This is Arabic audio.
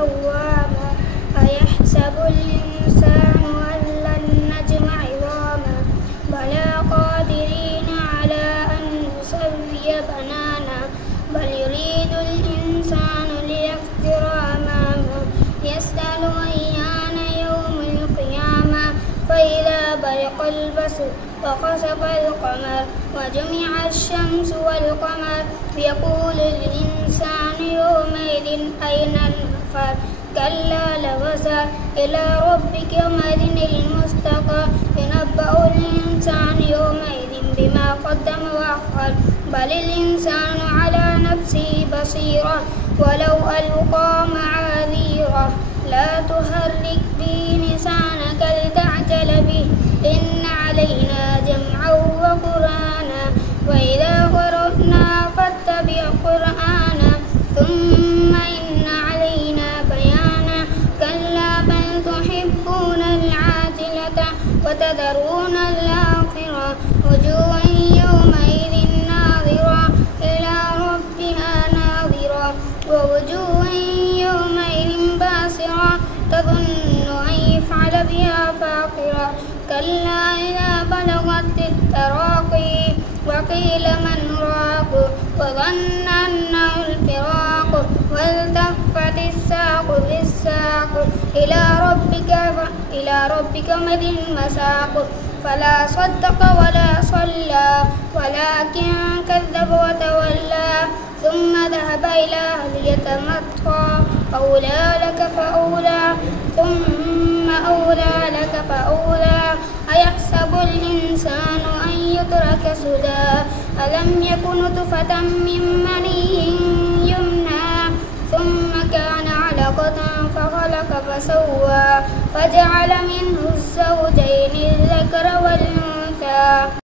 لواما أيحسب الإنسان أن لن نجمع عظاما بلى قادرين على أن نسوي بنانا بل يريد الإنسان ليفجر أمامه يسأل أيان يوم القيامة فإذا برق البصر وخسف القمر وجمع الشمس والقمر يقول الإنسان يومئذ أين المفر كلا لوزر إلى ربك يومئذ المستقر ينبأ الإنسان يومئذ بما قدم وأخر بل الإنسان على نفسه بصيرة ولو ألقى معاذيره لا تحرك به لسانك لتعجل به إن علينا جمعه وقرآنا وإذا قرأنا فاتبع قرآنا ثم إن علينا بيانا كلا بل تحبون العاجلة وتذرون الآخرة وجوه يومئذ ناظرة إلى ربها ناظرة ووجوه يومئذ باسرة تظن أن يفعل بها فاقرة كلا إذا بلغت التراقي وقيل من راق وظن أنه الفراق والتفت الساق بالساق إلى ربك مد المساق فلا صدق ولا صلى ولكن كذب وتولى ثم ذهب إلى أهله يتمطى أولى لك فأولى ثم أولى لك فأولى أيحسب الإنسان أن يترك سدى ألم يكن نطفة من مني يمنى ثم كان علقة فخلق فسوى فجعل منه الزوجين الذكر والأنثى